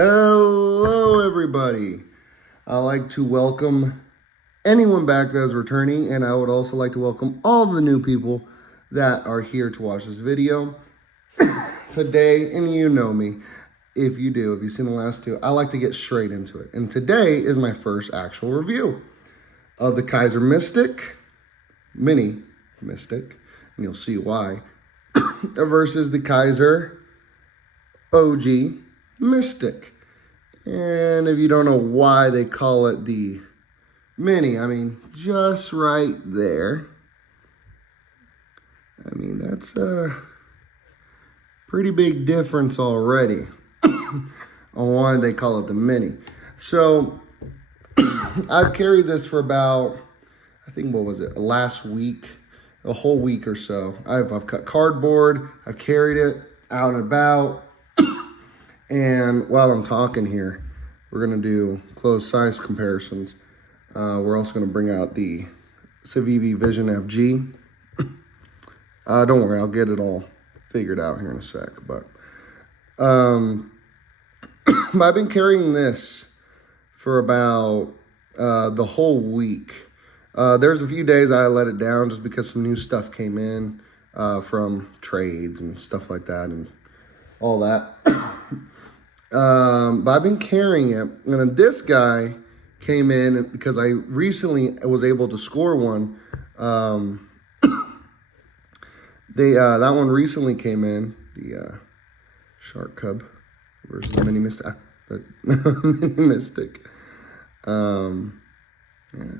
Hello, everybody. I'd like to welcome anyone back that is returning, and I would also like to welcome all the new people that are here to watch this video. Today, and you know me, if you've seen the last two, I like to get straight into it. And today is my first actual review of the Kizer Mini Mystic, and you'll see why, versus the Kizer OG Mystic. And if you don't know why they call it the Mini, I mean, just right there, I mean, that's a pretty big difference already on why they call it the Mini. So I've carried this for about, I think, what was it, last week, a whole week or so. I've cut cardboard, I've carried it out and about. And while I'm talking here, we're going to do closed size comparisons. We're also going to bring out the Civivi Vision FG. Don't worry, I'll get it all figured out here in a sec. But I've been carrying this for about the whole week. There's a few days I let it down just because some new stuff came in from trades and stuff like that and all that. But I've been carrying it, and then this guy came in because I recently was able to score one. That one recently came in, the Shark Cub versus the Mini Mystic. Mini Mystic.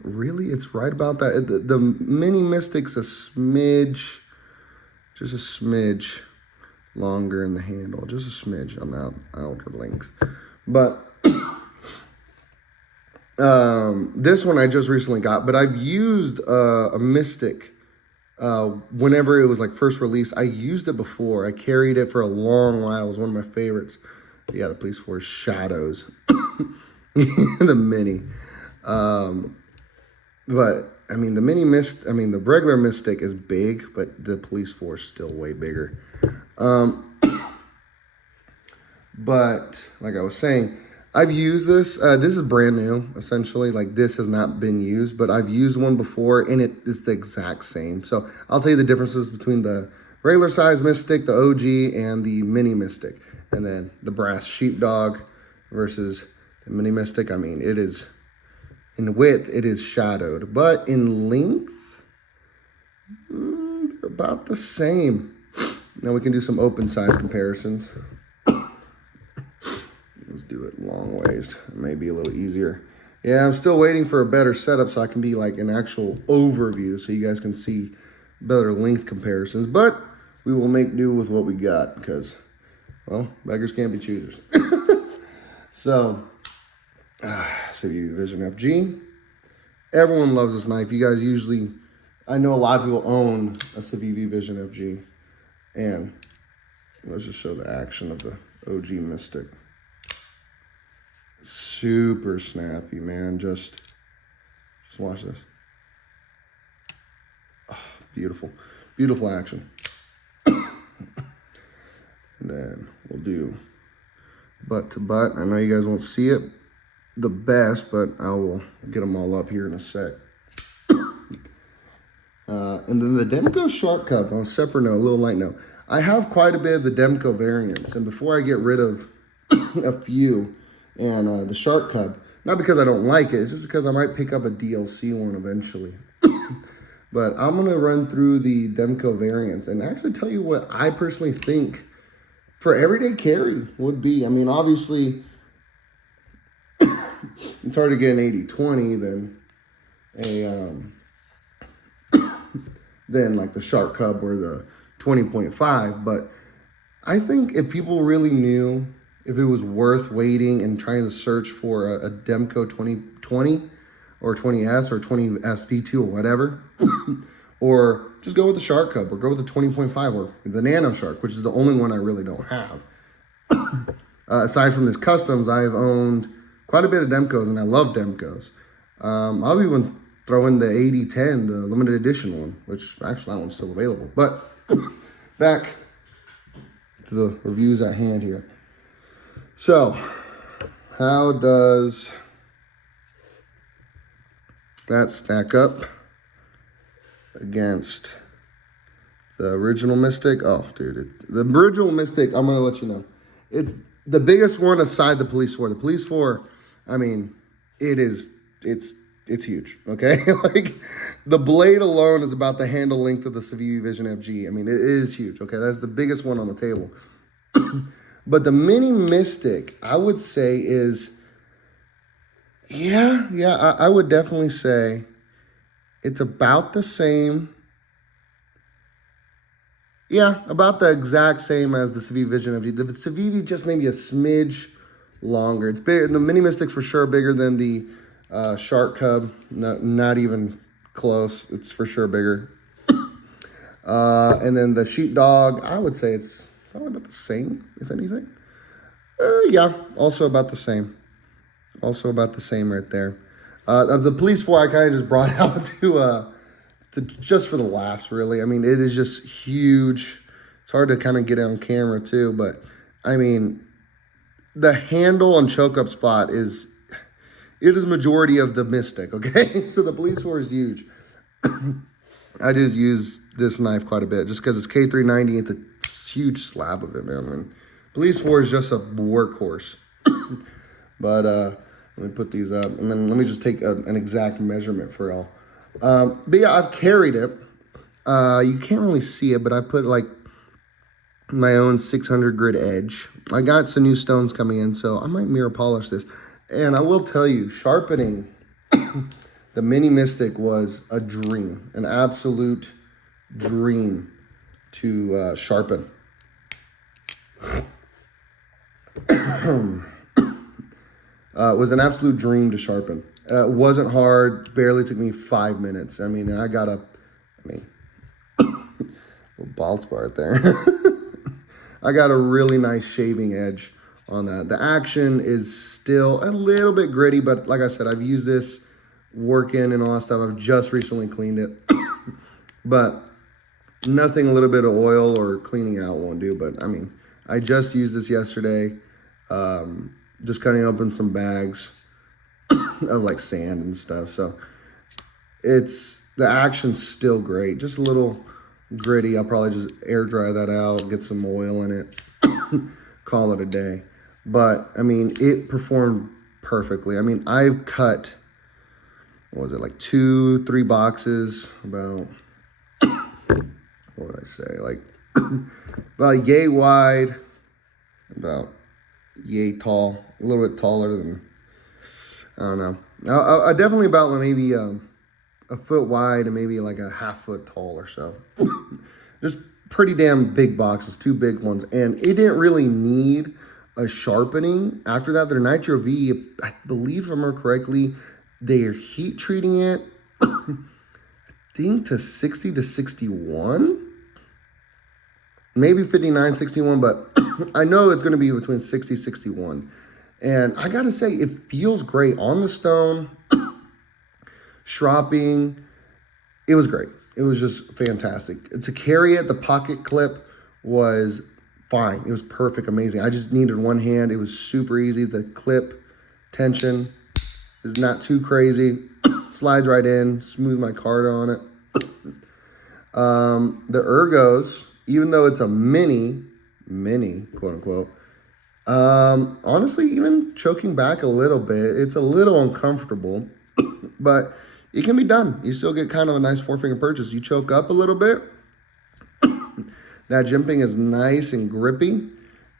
Really, it's right about that. The Mini Mystic's a smidge, just a smidge longer in the handle, just a smidge on the outer length. But this one I just recently got, but I've used a Mystic whenever it was like first released. I used it before. I carried it for a long while. It was one of my favorites. Yeah, the Police Force Shadows. The Mini. But I mean, the regular Mystic is big, but the Police Force is still way bigger. But like I was saying, I've used this. This is brand new, essentially. Like, this has not been used, but I've used one before, and it is the exact same. So I'll tell you the differences between the regular size Mystic, the OG, and the Mini Mystic. And then the brass sheepdog versus the Mini Mystic. I mean, it is, in width, it is shadowed, but in length, they're about the same. Now we can do some open size comparisons. Let's do it long ways. It may be a little easier. Yeah, I'm still waiting for a better setup so I can be like an actual overview so you guys can see better length comparisons. But we will make do with what we got because, well, beggars can't be choosers. So, Civivi Vision FG. Everyone loves this knife. You guys usually, I know a lot of people own a Civivi Vision FG. And let's just show the action of the OG Mystic. Super snappy, man. Just watch this. Oh, beautiful. Beautiful action. And then we'll do butt to butt. I know you guys won't see it the best, but I will get them all up here in a sec. And then the Demko Shark Cub, on a separate note, a little light note. I have quite a bit of the Demko variants, and before I get rid of a few, and the Shark Cub, not because I don't like it, it's just because I might pick up a DLC one eventually. But I'm going to run through the Demko variants and actually tell you what I personally think for everyday carry would be. I mean, obviously, it's hard to get an 80-20 than like the Shark Cub or the 20.5. But I think if people really knew if it was worth waiting and trying to search for a Demko 2020 or 20S or 20S V2 or whatever, or just go with the Shark Cub or go with the 20.5 or the Nano Shark, which is the only one I really don't have. Aside from this customs, I've owned quite a bit of Demkos, and I love Demkos. I'll even throw in the 8010, the limited edition one, which actually that one's still available. But back to the reviews at hand here. So how does that stack up against the original Mystic? Oh, dude, the original Mystic, I'm going to let you know. It's the biggest one aside the Police 4. The Police 4, I mean, it's huge, okay? Like, the blade alone is about the handle length of the Civivi Vision FG. I mean, it is huge, okay? That's the biggest one on the table. But the Mini Mystic, I would say is, I would definitely say it's about the same. Yeah, about the exact same as the Civivi Vision FG. The Civivi just maybe a smidge longer. It's bigger. The Mini Mystic's for sure bigger than the Shark Cub. No, not even close. It's for sure bigger. And then the Sheepdog, I would say it's probably about the same, if anything. Yeah, also about the same. Also about the same right there. Of the Police 4, I kind of just brought out to just for the laughs, really. I mean, it is just huge. It's hard to kind of get on camera, too. But, I mean, the handle and choke-up spot is majority of the Mystic, okay? So the Police 4 is huge. I just use this knife quite a bit just because it's K390. It's a huge slab of it, man. I mean, Police 4 is just a workhorse. But let me put these up. And then let me just take an exact measurement for y'all. But yeah, I've carried it. You can't really see it, but I put like my own 600 grit edge. I got some new stones coming in, so I might mirror polish this. And I will tell you, sharpening the Mini Mystic was a dream, an absolute dream to sharpen. It was an absolute dream to sharpen. It wasn't hard, barely took me 5 minutes. I mean, I got a little bald spot right there. I got a really nice shaving edge on that. The action is still a little bit gritty, but like I said, I've used this working and all that stuff. I've just recently cleaned it. But nothing a little bit of oil or cleaning out won't do. But I mean, I just used this yesterday. Just cutting open some bags of like sand and stuff. So the action's still great. Just a little gritty. I'll probably just air dry that out, get some oil in it, call it a day. But I mean, it performed perfectly. I mean, I've cut, what was it, like 2-3 boxes about, what would I say, like about yay wide, about yay tall, a little bit taller than, I don't know. I definitely about maybe a foot wide and maybe like a half foot tall or so. Just pretty damn big boxes, 2 big ones. And it didn't really need a sharpening. After that, their Nitro V, I believe if I remember correctly, they are heat treating it, I think to 60 to 61. Maybe 59, 61, but I know it's going to be between 60, 61. And I got to say, it feels great on the stone, shropping. It was great. It was just fantastic. To carry it, the pocket clip was fine. It was perfect, amazing. I just needed one hand. It was super easy. The clip tension is not too crazy. Slides right in, smooth my card on it. The ergos, even though it's a mini, quote unquote, honestly, even choking back a little bit, it's a little uncomfortable, but it can be done. You still get kind of a nice 4-finger purchase. You choke up a little bit. That jimping is nice and grippy.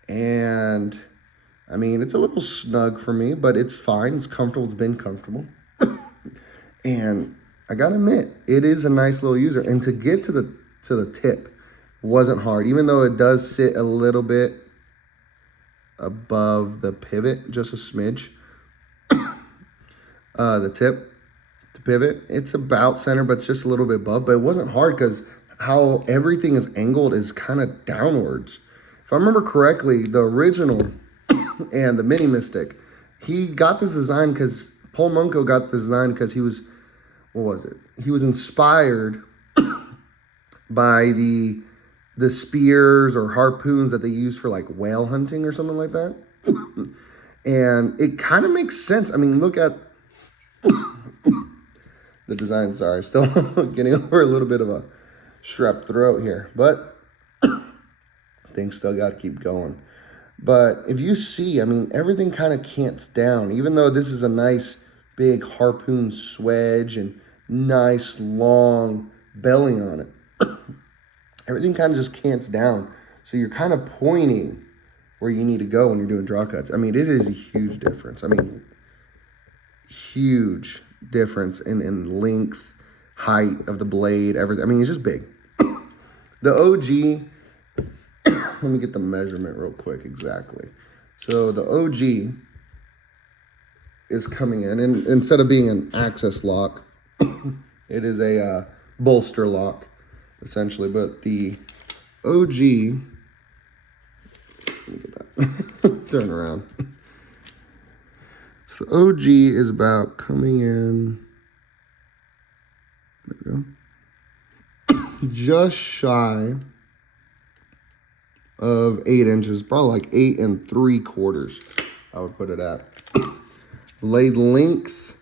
And I mean, it's a little snug for me, but it's fine. It's comfortable. It's been comfortable. And I gotta admit, it is a nice little user. And to get to the tip wasn't hard, even though it does sit a little bit above the pivot, just a smidge. The tip to pivot, it's about center, but it's just a little bit above. But it wasn't hard because how everything is angled is kind of downwards. If I remember correctly, the original and the Mini Mystic, he got this design because Paul Munko got the design because he was, what was it? He was inspired by the spears or harpoons that they use for like whale hunting or something like that. And it kind of makes sense. I mean, look at the design. Sorry, still getting over a little bit of a strep throat here, but things still got to keep going. But if you see, I mean, everything kind of cants down, even though this is a nice big harpoon swedge and nice long belly on it. Everything kind of just cants down. So you're kind of pointing where you need to go when you're doing draw cuts. I mean, it is a huge difference. I mean, huge difference in length, height of the blade, everything. I mean, it's just big. The OG, let me get the measurement real quick exactly. So the OG is coming in, and instead of being an access lock, it is a bolster lock, essentially. But the OG, let me get that, turn around. So the OG is about coming in, there we go, just shy of 8 inches, probably like 8 3/4, I would put it at. Blade length,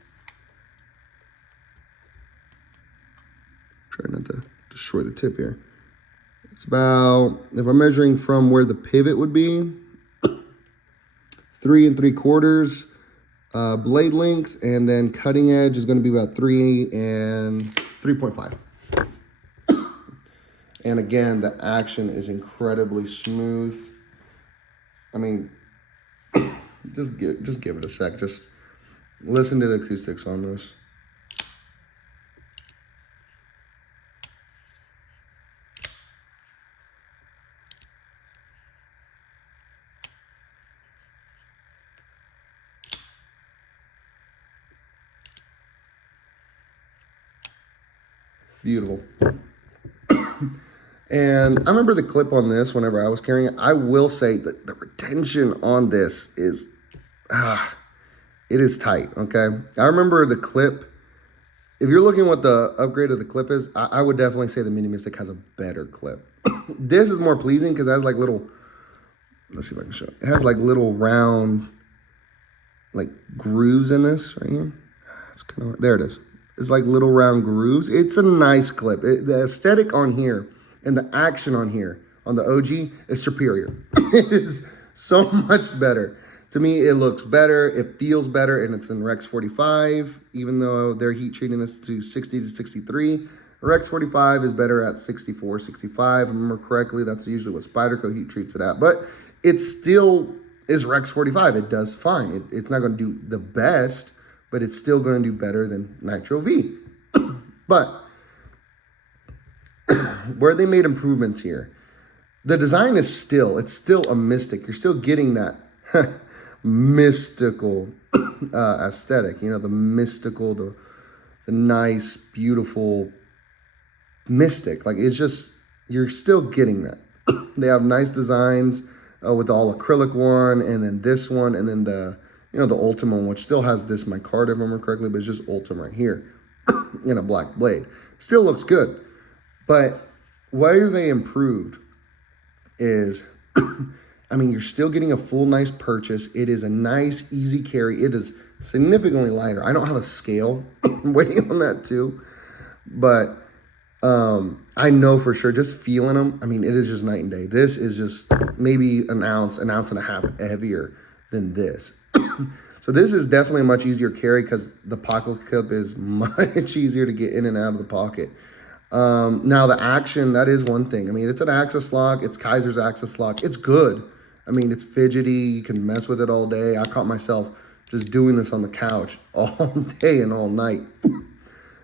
try not to destroy the tip here. It's about, if I'm measuring from where the pivot would be, 3 3/4 blade length, and then cutting edge is going to be about 3 and 3.5. And again, the action is incredibly smooth. I mean, just give it a sec. Just listen to the acoustics on this. Beautiful. And I remember the clip on this whenever I was carrying it. I will say that the retention on this is, it is tight, okay? I remember the clip. If you're looking what the upgrade of the clip is, I would definitely say the Mini Mystic has a better clip. This is more pleasing because it has like little, let's see if I can show it. It has like little round, like grooves in this right here. It's kind of, there it is. It's like little round grooves. It's a nice clip. The aesthetic on here and the action on here, on the OG, is superior. It is so much better. To me, it looks better, it feels better, and it's in Rex 45, even though they're heat treating this to 60 to 63. Rex 45 is better at 64, 65. If I remember correctly, that's usually what Spyderco heat treats it at. But it still is Rex 45. It does fine. It's not going to do the best, but it's still going to do better than Nitro V. But where they made improvements here, the design is still, it's still a Mystic. You're still getting that mystical aesthetic, you know, the mystical, the nice, beautiful Mystic. Like, it's just, you're still getting that. They have nice designs with the all acrylic one, and then this one, and then the, you know, the Ultima one, which still has this micarta, if I remember correctly, but it's just Ultima right here in a black blade. Still looks good. But where they improved is, I mean, you're still getting a full nice purchase. It is a nice, easy carry. It is significantly lighter. I don't have a scale. I'm waiting on that too. But I know for sure, just feeling them, I mean, it is just night and day. This is just maybe an ounce and a half heavier than this. So this is definitely a much easier carry because the pocket clip is much easier to get in and out of the pocket. Now the action, that is one thing. I mean, it's an access lock. It's Kizer's access lock. It's good. I mean, it's fidgety. You can mess with it all day. I caught myself just doing this on the couch all day and all night.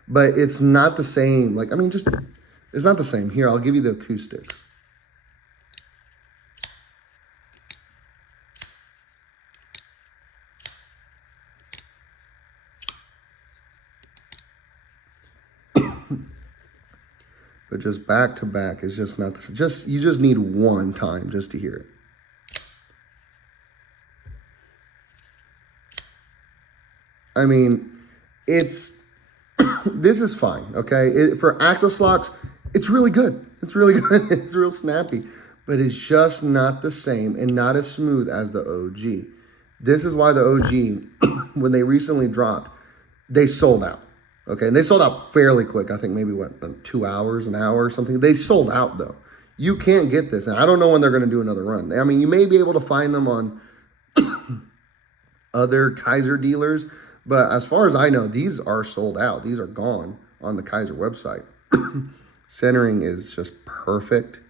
But it's not the same. Like, I mean, just, it's not the same. Here, I'll give you the acoustics. But just back to back is just not the same. Just, you just need one time just to hear it. I mean, it's, this is fine, okay? For access locks, it's really good. It's really good. It's real snappy. But it's just not the same and not as smooth as the OG. This is why the OG, when they recently dropped, they sold out. Okay, and they sold out fairly quick. I think maybe, what, 2 hours, an hour or something. They sold out, though. You can't get this. And I don't know when they're going to do another run. I mean, you may be able to find them on other Kizer dealers. But as far as I know, these are sold out. These are gone on the Kizer website. Centering is just perfect.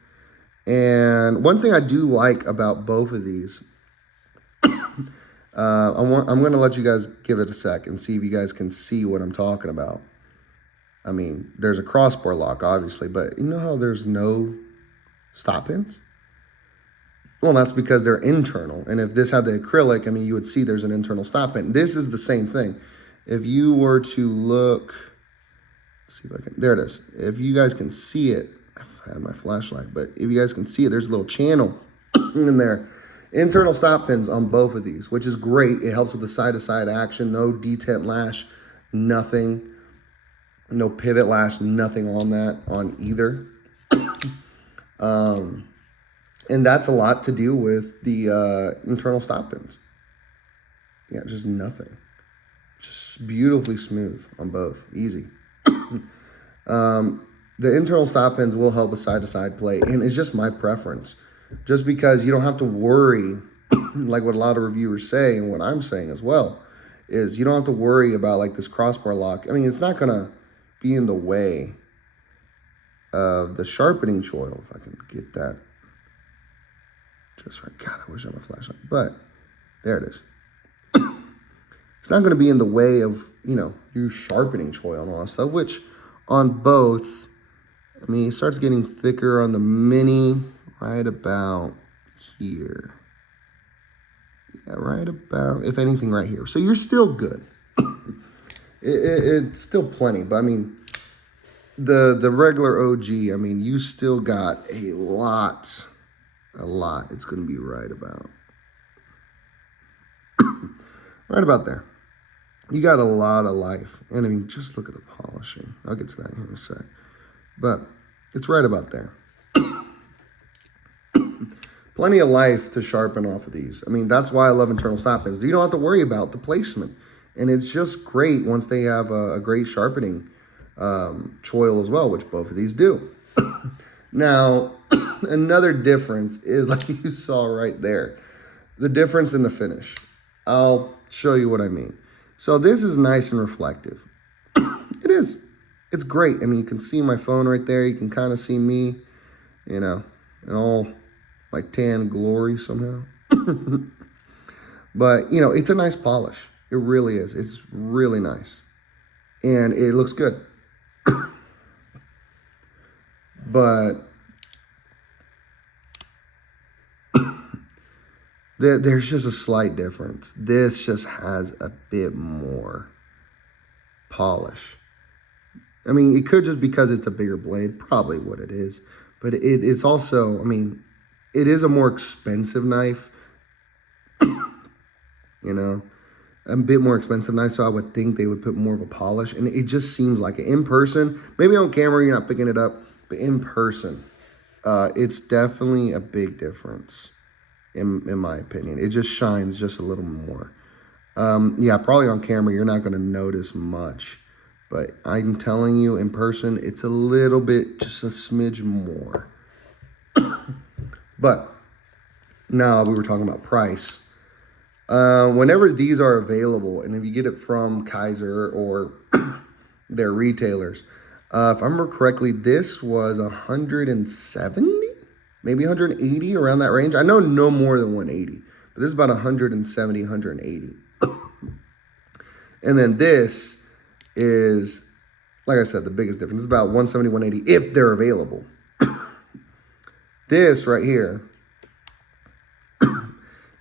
And one thing I do like about both of these, I'm going to let you guys give it a sec and see if you guys can see what I'm talking about. I mean, there's a crossbar lock, obviously, but you know how there's no stop pins? Well, that's because they're internal. And if this had the acrylic, I mean, you would see there's an internal stop pin. This is the same thing. If you were to look, let's see if I can, there it is. If you guys can see it, I had my flashlight, but if you guys can see it, there's a little channel in there. Internal stop pins on both of these, which is great. It helps with the side-to-side action. No detent lash, nothing. No pivot lash, nothing on that, on either. And that's a lot to do with the internal stop pins. Yeah, just nothing. Just beautifully smooth on both. Easy. The internal stop pins will help with side-to-side play, and it's just my preference. Just because you don't have to worry, like what a lot of reviewers say, and what I'm saying as well, is you don't have to worry about like this crossbar lock. I mean, it's not going to be in the way of the sharpening choil, if I can get that just right. God, I wish I had my flashlight, but there it is. It's not going to be in the way of, you know, your sharpening choil and all that stuff, which on both, I mean, it starts getting thicker on the Mini right about here. Yeah, right about, if anything, right here. So you're still good. It's still plenty, but I mean, the regular OG, I mean, you still got a lot. It's going to be right about there. You got a lot of life. And I mean, just look at the polishing. I'll get to that here in a sec. But it's right about there. Plenty of life to sharpen off of these. I mean, that's why I love internal stop pins. You don't have to worry about the placement. And it's just great once they have a great sharpening choil as well, which both of these do. Now, another difference is, like you saw right there, the difference in the finish. I'll show you what I mean. So this is nice and reflective. It is. It's great. I mean, you can see my phone right there. You can kind of see me, you know, in all my tan glory somehow. But, you know, it's a nice polish. It really is. It's really nice. And it looks good. But there's just a slight difference. This just has a bit more polish. I mean, it could just because it's a bigger blade, probably what it is. But it's also, I mean, it is a more expensive knife. You know, a bit more expensive knife, so I would think they would put more of a polish. And it just seems like it. In person, maybe on camera you're not picking it up, but in person, it's definitely a big difference, in my opinion. It just shines just a little more. Yeah, probably on camera you're not going to notice much. But I'm telling you, in person, it's a little bit, just a smidge more. But now we were talking about price. Whenever these are available, and if you get it from Kizer or their retailers, if I remember correctly, this was 170, maybe 180, around that range. I know no more than 180, but this is about 170, 180. And then this is, like I said, the biggest difference. It's about 170, 180 if they're available. This right here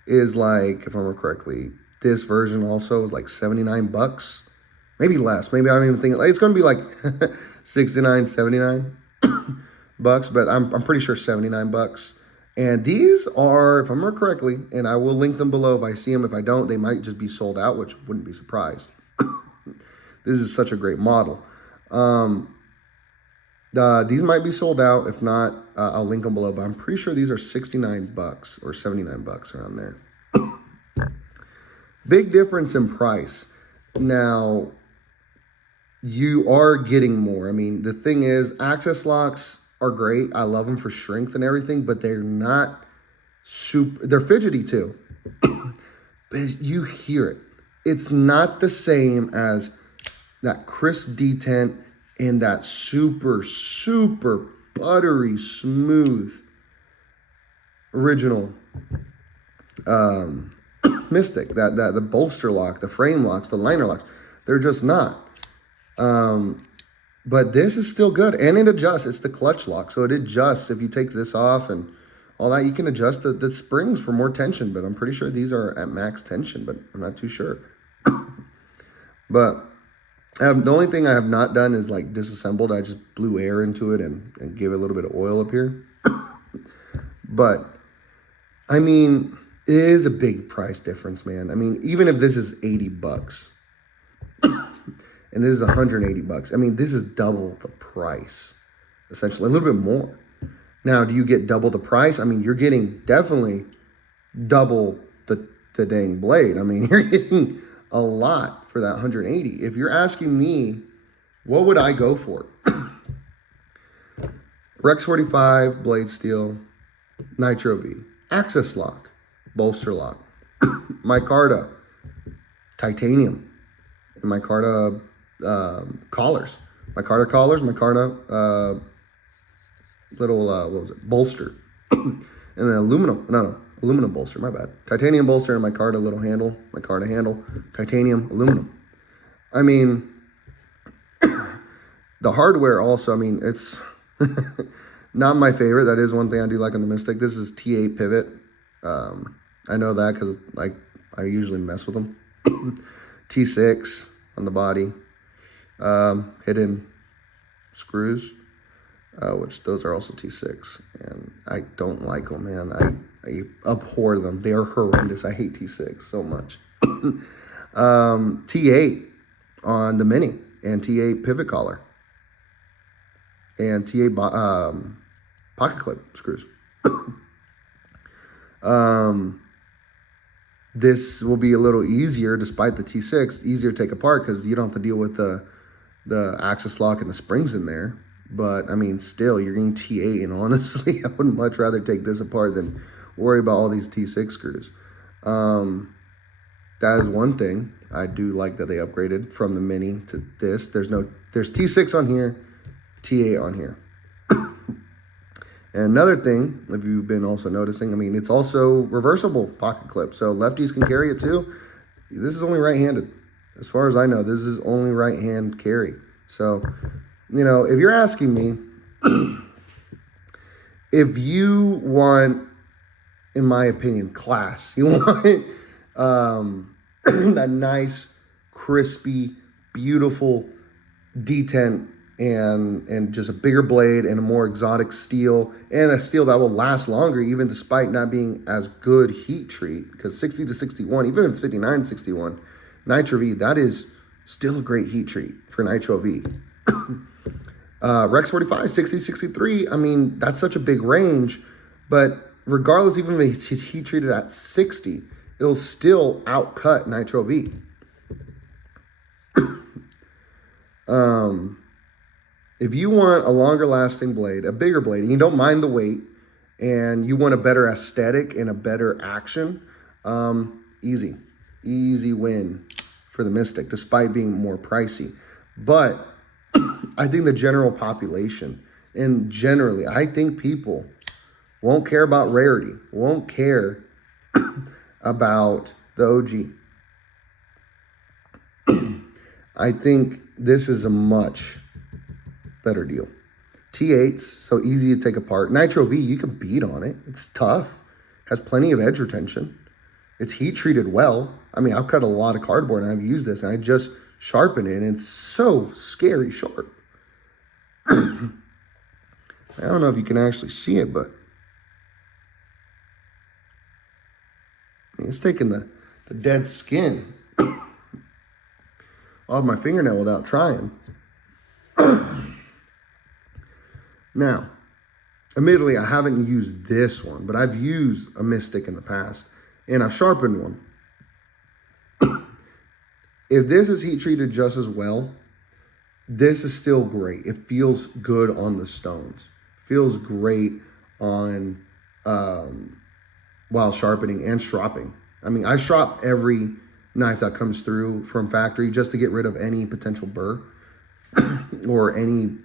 is like, if I remember correctly, this version also is like 79 bucks, maybe less. Maybe I don't even think it's going to be like 69, 79 bucks, but I'm pretty sure 79 bucks. And these are, if I remember correctly, and I will link them below if I see them. If I don't, they might just be sold out, which wouldn't be surprised. This is such a great model. These might be sold out. If not, I'll link them below. But I'm pretty sure these are 69 bucks or 79 bucks around there. Big difference in price. Now, you are getting more. I mean, the thing is, access locks are great. I love them for strength and everything, but they're not super, they're fidgety too. But you hear it. It's not the same as that crisp detent and that super, super buttery smooth original Mystic, that the bolster lock, the frame locks, the liner locks, they're just not. But this is still good, and it adjusts. It's the clutch lock, so it adjusts. If you take this off and all that, you can adjust the springs for more tension, but I'm pretty sure these are at max tension, but I'm not too sure. But the only thing I have not done is like disassembled. I just blew air into it and gave it a little bit of oil up here. But, I mean, it is a big price difference, man. I mean, even if this is 80 bucks and this is 180 bucks, I mean, this is double the price, essentially, a little bit more. Now, do you get double the price? I mean, you're getting definitely double the dang blade. I mean, you're getting a lot for that 180. If you're asking me, what would I go for? Rex 45, blade steel, Nitro V, access lock, bolster lock, micarta, titanium, and micarta collars. Micarta collars, micarta little, what was it, bolster. And then aluminum bolster, my bad. Titanium bolster and micarta little handle, micarta handle, titanium, aluminum. I mean, the hardware also, I mean, it's not my favorite. That is one thing I do like on the Mystic. This is T8 pivot. I know that because like I usually mess with them. T6 on the body. Hidden screws, which those are also T6. And I don't like them, man. I abhor them. They are horrendous. I hate T6 so much. T8 on the Mini and T8 pivot collar. And T8 pocket clip screws. This will be a little easier, despite the T6, easier to take apart because you don't have to deal with the access lock and the springs in there. But, I mean, still, you're getting T8, and honestly, I would much rather take this apart than worry about all these T6 screws. That is one thing. I do like that they upgraded from the Mini to this. There's T6 on here, T8 on here. And another thing, if you've been also noticing, I mean, it's also reversible pocket clip. So lefties can carry it too. This is only right-handed. As far as I know, this is only right-hand carry. So, you know, if you're asking me, if you want, in my opinion, class, you want that nice, crispy, beautiful detent and just a bigger blade and a more exotic steel and a steel that will last longer even despite not being as good heat treat, because 60 to 61, even if it's 59 to 61, Nitro V, that is still a great heat treat for Nitro V. Rex 45, 60, 63, I mean, that's such a big range, but regardless, even if it's heat treated at 60, it'll still outcut Nitro V. If you want a longer lasting blade, a bigger blade, and you don't mind the weight, and you want a better aesthetic and a better action, easy win for the Mystic, despite being more pricey. But I think the general population, and generally, I think people won't care about rarity, won't care about the OG. I think this is a much better deal. T8s, so easy to take apart. Nitro V, you can beat on it. It's tough. Has plenty of edge retention. It's heat treated well. I mean, I've cut a lot of cardboard and I've used this and I just sharpen it and it's so scary sharp. I don't know if you can actually see it, but I mean, it's taking the dead skin off my fingernail without trying. Now, admittedly, I haven't used this one, but I've used a Mystic in the past, and I've sharpened one. If this is heat treated just as well, this is still great. It feels good on the stones. Feels great on while sharpening and stropping. I mean, I strop every knife that comes through from factory just to get rid of any potential burr or any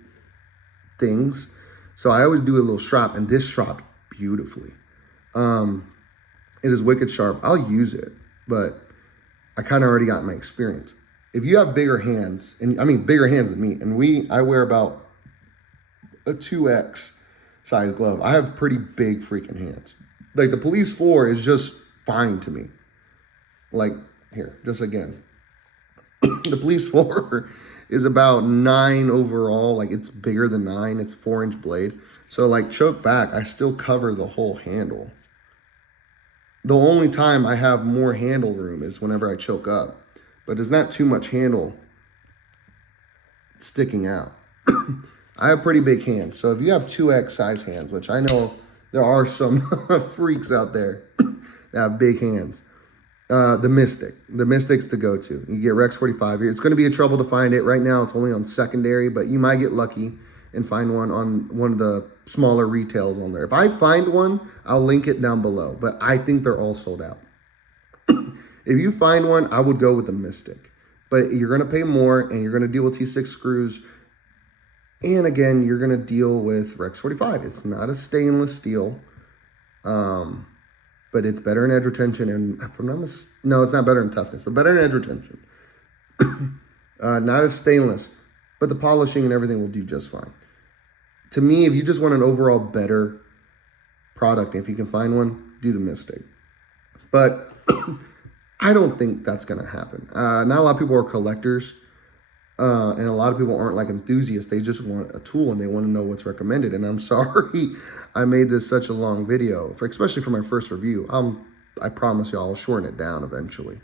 things. So I always do a little strop, and this stropped beautifully. It is wicked sharp. I'll use it, but I kind of already got my experience. If you have bigger hands, and I mean bigger hands than me, and I wear about a 2X size glove. I have pretty big freaking hands. Like the Police 4 is just fine to me. Like here, just again. The Police 4 is about 9 overall. Like it's bigger than 9. It's 4-inch blade. So like choke back, I still cover the whole handle. The only time I have more handle room is whenever I choke up. But there's not too much handle sticking out. I have pretty big hands. So if you have 2X size hands, which I know there are some freaks out there that have big hands, the Mystic. The Mystic's the go-to. You get Rex 45. It's going to be a trouble to find it. Right now, it's only on secondary, but you might get lucky and find one on one of the smaller retails on there. If I find one, I'll link it down below, but I think they're all sold out. If you find one, I would go with the Mystic, but you're going to pay more and you're going to deal with T6 screws. And again, you're going to deal with Rex 45. It's not a stainless steel, but it's better in edge retention. And no, it's not better in toughness, but better in edge retention. Not as stainless, but the polishing and everything will do just fine. To me, if you just want an overall better product, if you can find one, do the Mystic. But I don't think that's going to happen. Not a lot of people are collectors, and a lot of people aren't like enthusiasts. They just want a tool and they want to know what's recommended. And I'm sorry I made this such a long video, especially for my first review. I promise y'all I'll shorten it down eventually.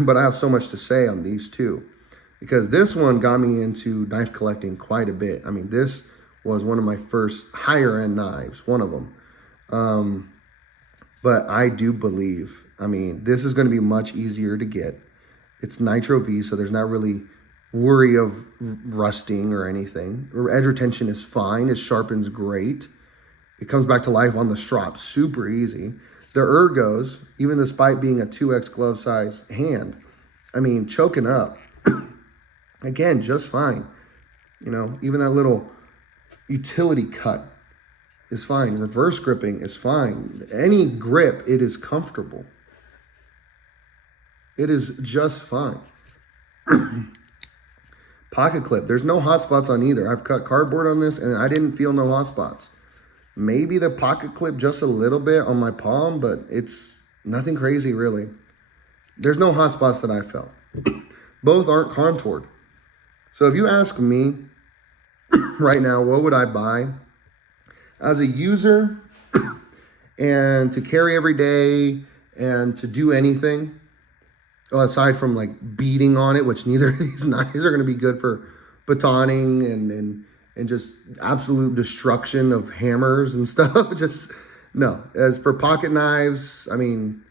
But I have so much to say on these two, because this one got me into knife collecting quite a bit. I mean, this was one of my first higher end knives, one of them. But I do believe, I mean, this is going to be much easier to get. It's Nitro V, so there's not really worry of rusting or anything. Edge retention is fine. It sharpens great. It comes back to life on the strop, super easy. The ergos, even despite being a 2X glove size hand, I mean, choking up, again, just fine. You know, even that little utility cut is fine. Reverse gripping is fine. Any grip, it is comfortable. It is just fine. Pocket clip, there's no hot spots on either. I've cut cardboard on this and I didn't feel no hot spots. Maybe the pocket clip just a little bit on my palm, but it's nothing crazy really. There's no hot spots that I felt. Both aren't contoured. So if you ask me right now, what would I buy? As a user and to carry every day and to do anything, well, aside from like beating on it, which neither of these knives are going to be good for batoning and just absolute destruction of hammers and stuff. Just no. As for pocket knives, I mean,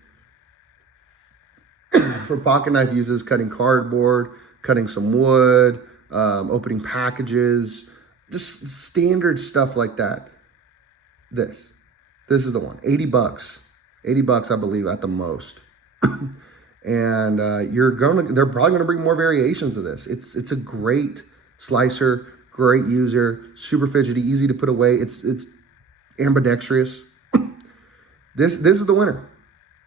for pocket knife uses, cutting cardboard, cutting some wood, opening packages, just standard stuff like that. This is the one. 80 bucks. 80 bucks, I believe, at the most. And they're probably gonna bring more variations of this. It's a great slicer, great user, super fidgety, easy to put away. It's ambidextrous. This is the winner.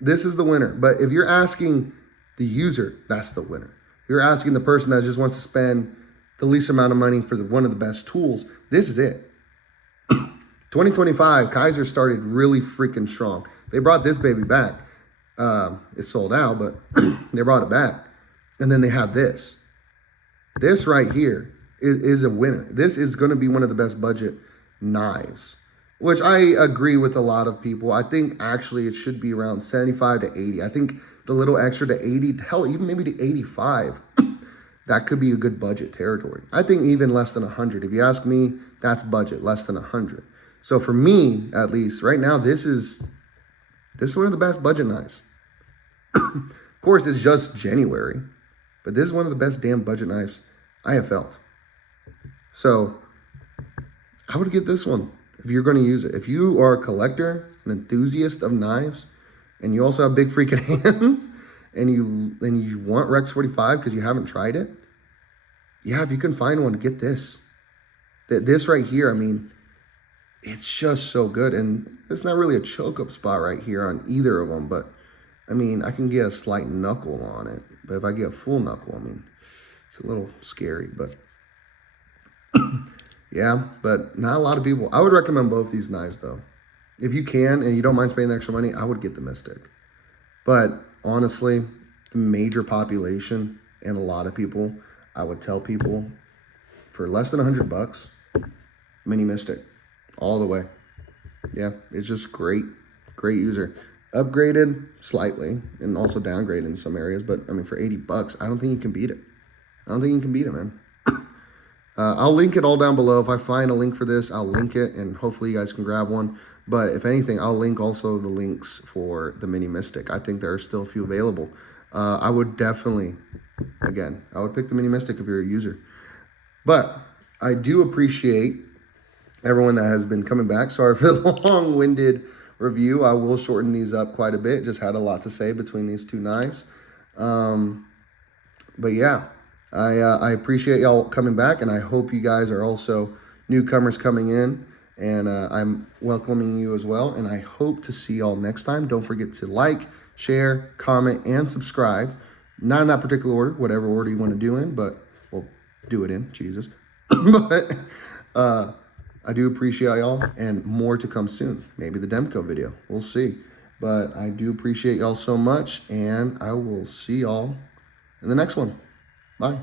This is the winner. But if you're asking the user, that's the winner. If you're asking the person that just wants to spend the least amount of money for one of the best tools, this is it. 2025, Kizer started really freaking strong. They brought this baby back. It's sold out, but they brought it back. And then they have this. This right here is a winner. This is going to be one of the best budget knives, which I agree with a lot of people. I think actually it should be around 75 to 80. I think the little extra to 80, hell, even maybe to 85, that could be a good budget territory. I think even less than 100. If you ask me, that's budget, less than 100. So for me, at least, right now, this is one of the best budget knives. Of course, it's just January. But this is one of the best damn budget knives I have felt. So I would get this one if you're going to use it. If you are a collector, an enthusiast of knives, and you also have big freaking hands, and you want Rex 45 because you haven't tried it, yeah, if you can find one, get this. This right here, I mean, it's just so good. And it's not really a choke up spot right here on either of them, but I mean, I can get a slight knuckle on it. But if I get a full knuckle, I mean, it's a little scary, but yeah, but not a lot of people. I would recommend both these knives though. If you can and you don't mind spending the extra money, I would get the Mystic. But honestly, the major population and a lot of people, I would tell people for less than $100, Mini Mystic, all the way. Yeah, it's just great user. Upgraded slightly and also downgraded in some areas, but I mean, for $80, I don't think you can beat it. I don't think you can beat it, man. I'll link it all down below. If I find a link for this, I'll link it, and hopefully you guys can grab one. But if anything, I'll link also the links for the Mini Mystic. I think there are still a few available. I would definitely, again, I would pick the Mini Mystic if you're a user. But I do appreciate everyone that has been coming back. Sorry for the long-winded review. I will shorten these up quite a bit. Just had a lot to say between these two knives. But yeah, I appreciate y'all coming back, and I hope you guys are also newcomers coming in, and I'm welcoming you as well, and I hope to see y'all next time. Don't forget to like, share, comment, and subscribe. Not in that particular order, whatever order you want to do in, but we'll do it in, Jesus. But I do appreciate y'all, and more to come soon. Maybe the Demco video, we'll see. But I do appreciate y'all so much, and I will see y'all in the next one. Bye.